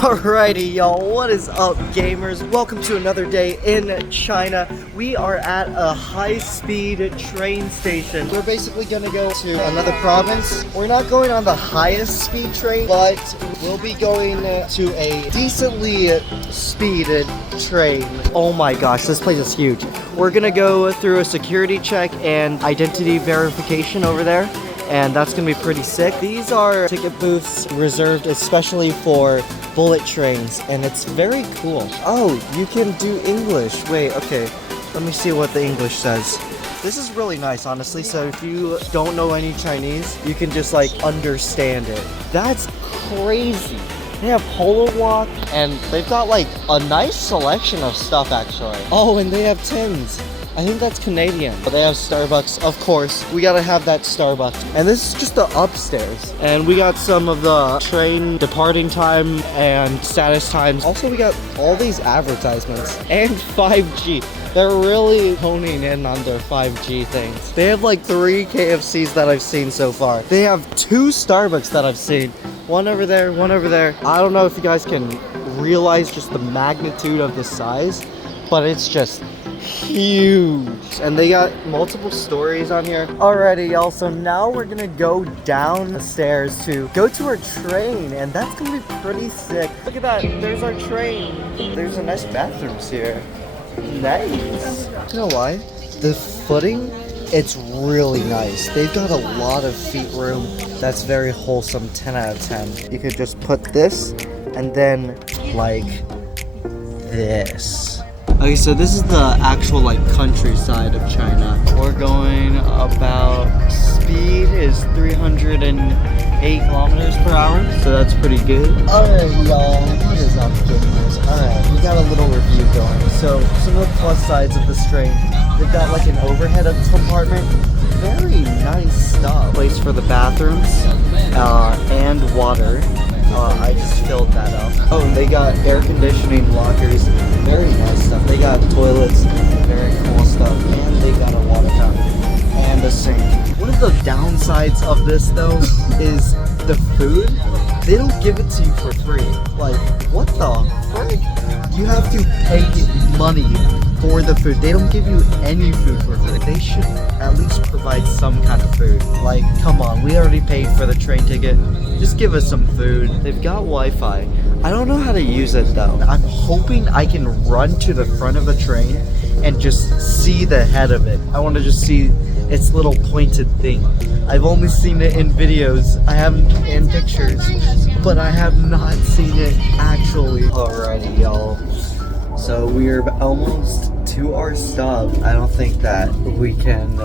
Alrighty, y'all, what is up, gamers? Welcome to another day in China. We are at a high-speed train station. We're basically gonna go to another province. We're not going on the highest speed train, but we'll be going to a decently speeded train. Oh my gosh, this place is huge. We're gonna go through a security check and identity verification over there, and that's gonna be pretty sick. These are ticket booths reserved especially for bullet trains, and it's very cool. Oh, you can do English. Wait, okay. Let me see what the English says. This is really nice, honestly, so if you don't know any Chinese, you can just like understand it. That's crazy. They have Polo Walk, and they've got like a nice selection of stuff actually. Oh, and they have Tim's. I think that's Canadian. But they have Starbucks, of course. We gotta have that Starbucks. And this is just the upstairs. And we got some of the train departing time and status times. Also, we got all these advertisements and 5G. They're really honing in on their 5G things. They have like 3 KFCs that I've seen so far. They have 2 Starbucks that I've seen. One over there, one over there. I don't know if you guys can realize just the magnitude of the size, but it's just huge. And they got multiple stories on here. Alrighty, y'all, so now we're gonna go down the stairs to go to our train, and that's gonna be pretty sick. Look at that, there's our train. There's a nice bathrooms here. Nice. You know why? The footing, it's really nice. They've got a lot of feet room. That's very wholesome, 10 out of 10. You could just put this and then like this. Okay, so this is the actual like countryside of China. We're going about, speed is 308 kilometers per hour, so that's pretty good. Alright, y'all, what is up, gamers? Alright, we got a little review going. So, some of the plus sides of this train, they've got like an overhead compartment. Very nice stuff. Place for the bathrooms, and water. I just filled that up. Oh, and they got air conditioning lockers. Very nice stuff. They got toilets. Very cool stuff. And they got a water fountain. And a sink. One of the downsides of this, though, is the food. They don't give it to you for free. Like, what the frick? You have to pay money for the food. They don't give you any food for free. They should at least provide some kind of food. Like, come on, we already paid for the train ticket. Just give us some food. They've got Wi-Fi. I don't know how to use it though. I'm hoping I can run to the front of the train and just see the head of it. I want to just see its little pointed thing. I've only seen it in videos. I haven't in pictures, but I have not seen it actually. Alrighty, y'all. So we're almost to our stop. I don't think that we can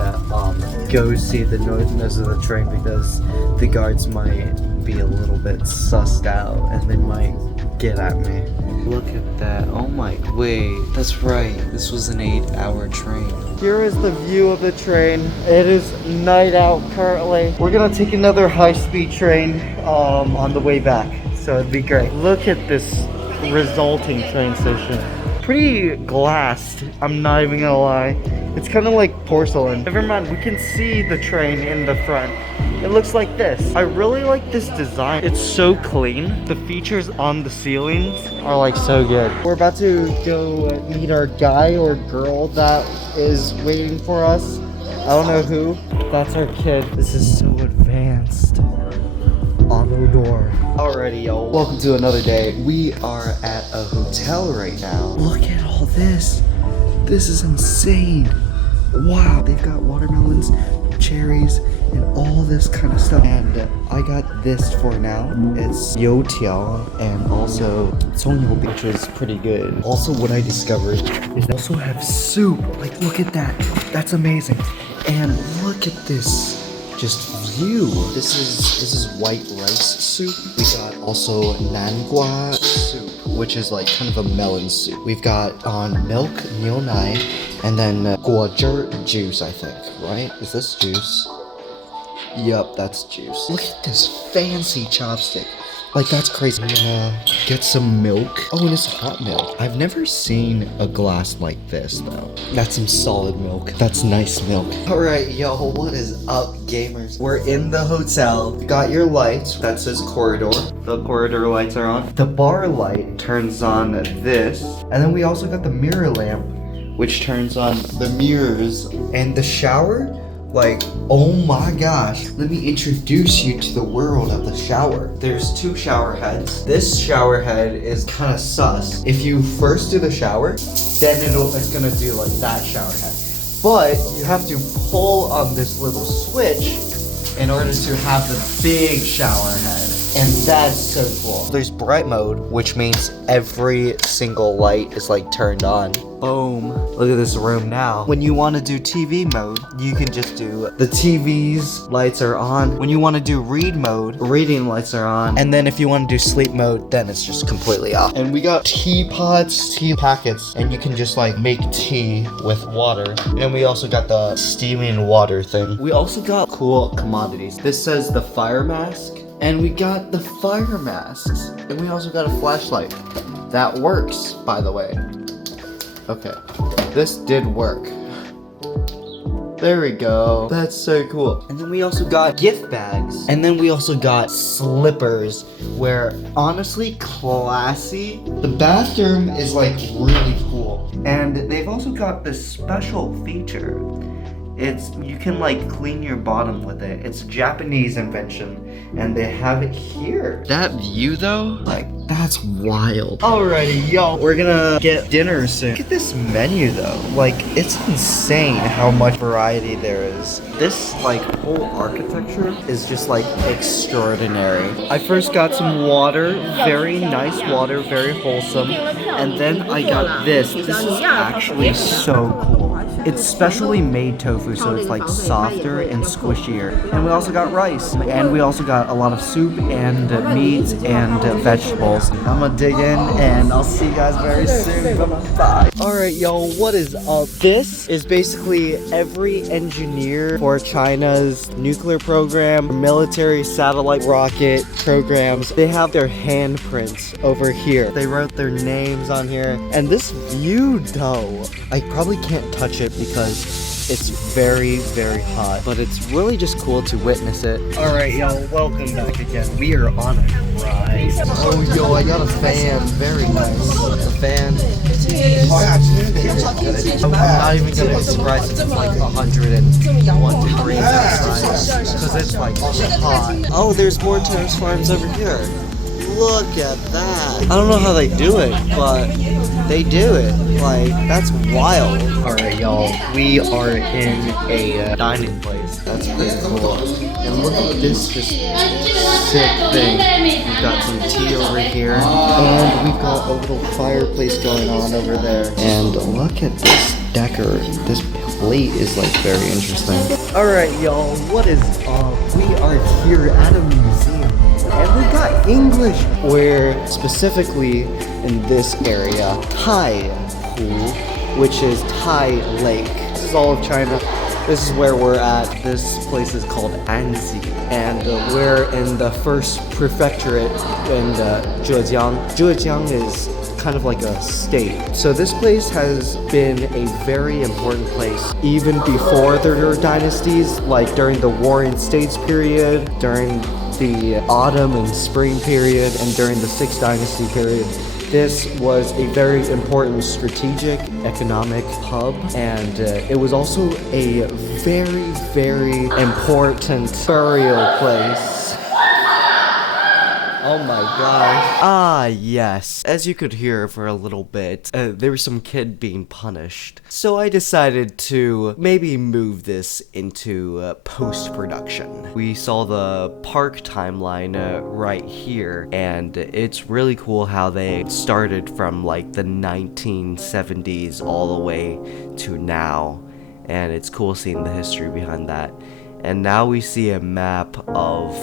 go see the nose of the train because the guards might be a little bit sussed out and they might get at me. Look at that. Oh my, wait, that's right. This was an 8-hour train. Here is the view of the train. It is night out currently. We're gonna take another high-speed train on the way back. So it'd be great. Look at this resulting train station. Pretty glassed, I'm not even gonna lie. It's kind of like porcelain. Never mind, we can see the train in the front. It looks like this. I really like this design. It's so clean. The features on the ceilings are like so good. We're about to go meet our guy or girl that is waiting for us. I don't know who. That's our kid. This is so advanced. Auto door. Alrighty, y'all. Welcome to another day. We are at a hotel right now. Look at all this. This is insane. Wow. They've got watermelons, cherries, and all this kind of stuff. And I got this for now. It's youtiao and also songyou, which is pretty good. Also, what I discovered is they also have soup. Like, look at that. That's amazing. And look at this. Just view. This is white rice soup. We got also nangua soup, which is like kind of a melon soup. We've got milk, niu nai, and then guozhi juice, I think, right? Is this juice? Yup, that's juice. Look at this fancy chopstick. Like, that's crazy. I'm gonna get some milk. Oh, and it's hot milk. I've never seen a glass like this, though. That's some solid milk. That's nice milk. All right, yo, what is up, gamers? We're in the hotel. You got your lights. That says corridor. The corridor lights are on. The bar light turns on this. And then we also got the mirror lamp, which turns on the mirrors. And the shower? Like, oh my gosh. Let me introduce you to the world of the shower. There's 2 shower heads. This shower head is kind of sus. If you first do the shower, then it's gonna do like that shower head. But you have to pull on this little switch in order to have the big shower head. And that's so cool. There's bright mode, which means every single light is like turned on. Boom. Look at this room now. When you want to do TV mode, you can just do the TV's lights are on. When you want to do read mode, reading lights are on. And then if you want to do sleep mode, then it's just completely off. And we got teapots, tea packets, and you can just like make tea with water. And we also got the steaming water thing. We also got cool commodities. This says the fire mask. And we got the fire masks. And we also got a flashlight. That works, by the way. Okay. This did work. There we go. That's so cool. And then we also got gift bags. And then we also got slippers, where honestly, classy. The bathroom is like really cool. And they've also got this special feature. You can like clean your bottom with it. It's a Japanese invention and they have it here. That view though, like that's wild. Alrighty, yo, we're gonna get dinner soon. Look at this menu though. Like it's insane how much variety there is. This like whole architecture is just like extraordinary. I first got some water, very nice water, very wholesome. And then I got this. This is actually so cool. It's specially made tofu, so it's like softer and squishier. And we also got rice. And we also got a lot of soup and meat and vegetables. I'm gonna dig in and I'll see you guys very soon. Bye. Alright, y'all, what is up? This is basically every engineer for China's nuclear program, military satellite rocket programs. They have their handprints over here. They wrote their names on here. And this view, though, I probably can't touch it because it's very, very hot, but it's really just cool to witness it. Alright, y'all, welcome back again. We are on a ride. Oh, yo, I got a fan. Very nice. A fan. I'm not even gonna be surprised if it's like 101 degrees outside, because it's like hot. Oh, there's more tennis farms over here. Look at that. I don't know how they do it, but they do it. Like, that's wild. Alright, y'all. We are in a dining place. That's pretty cool. And look at this just sick thing. We've got some tea over here. And we've got a little fireplace going on over there. And look at this decor. This plate is like very interesting. Alright, y'all. What is up? We are here at a museum. And we got English, where specifically in this area, Thai Pool, which is Thai Lake. This is all of China. This is where we're at. This place is called Anji, and we're in the first prefectorate in Zhejiang. Zhejiang is kind of like a state. So this place has been a very important place even before there were dynasties, like during the Warring States period, during the autumn and spring period, and during the 6th dynasty period. This was a very important strategic economic hub, and it was also a very, very important burial place. Oh my gosh. Ah, yes. As you could hear for a little bit, there was some kid being punished. So I decided to maybe move this into post-production. We saw the park timeline right here, and it's really cool how they started from like the 1970s all the way to now. And it's cool seeing the history behind that. And now we see a map of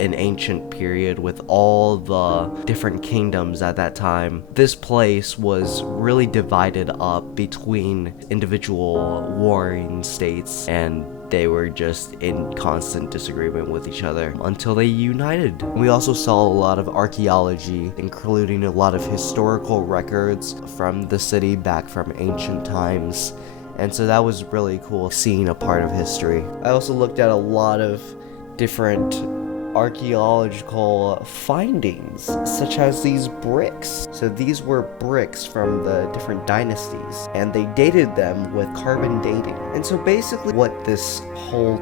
an ancient period with all the different kingdoms at that time. This place was really divided up between individual warring states and they were just in constant disagreement with each other until they united. We also saw a lot of archaeology, including a lot of historical records from the city back from ancient times. And so that was really cool, seeing a part of history. I also looked at a lot of different archaeological findings, such as these bricks. So these were bricks from the different dynasties, and they dated them with carbon dating. And so basically what this whole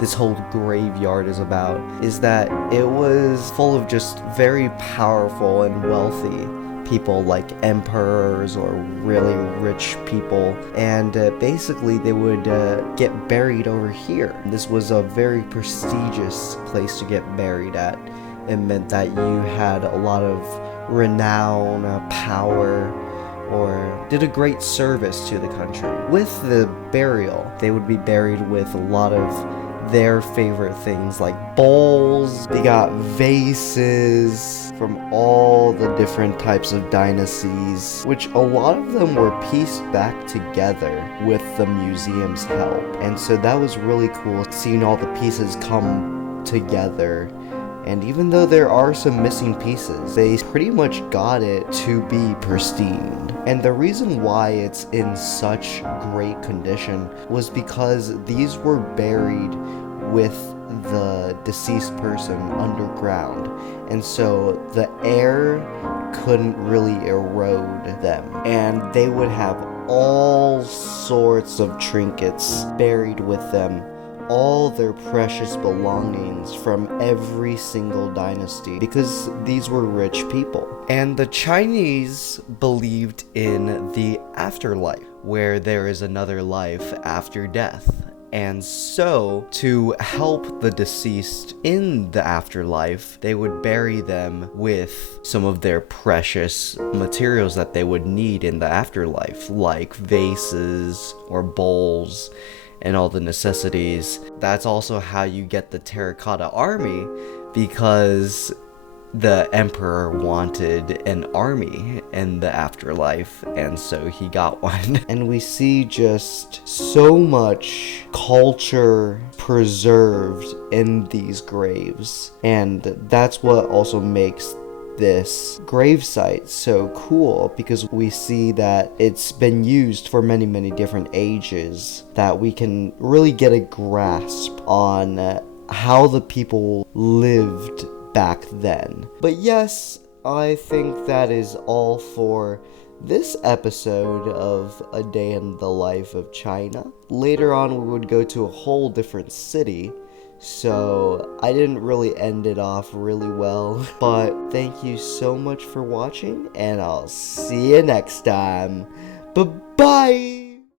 this whole graveyard is about is that it was full of just very powerful and wealthy people, like emperors or really rich people, and basically they would get buried over here. This was a very prestigious place to get buried at. It meant that you had a lot of renown, power, or did a great service to the country. With the burial, they would be buried with a lot of their favorite things like bowls. They got vases from all the different types of dynasties, which a lot of them were pieced back together with the museum's help. And so that was really cool, seeing all the pieces come together. And even though there are some missing pieces, they pretty much got it to be pristine. And the reason why it's in such great condition was because these were buried with the deceased person underground. And so the air couldn't really erode them. And they would have all sorts of trinkets buried with them, all their precious belongings from every single dynasty, because these were rich people. And the Chinese believed in the afterlife, where there is another life after death. And so, to help the deceased in the afterlife, they would bury them with some of their precious materials that they would need in the afterlife, like vases or bowls and all the necessities. That's also how you get the terracotta army, because the emperor wanted an army in the afterlife, and so he got one. And we see just so much culture preserved in these graves, and that's what also makes this gravesite so cool, because we see that it's been used for many different ages, that we can really get a grasp on how the people lived back then. But yes, I think that is all for this episode of A Day in the Life of China. Later on we would go to a whole different city, so I didn't really end it off really well. But thank you so much for watching, and I'll see you next time. Bye-bye!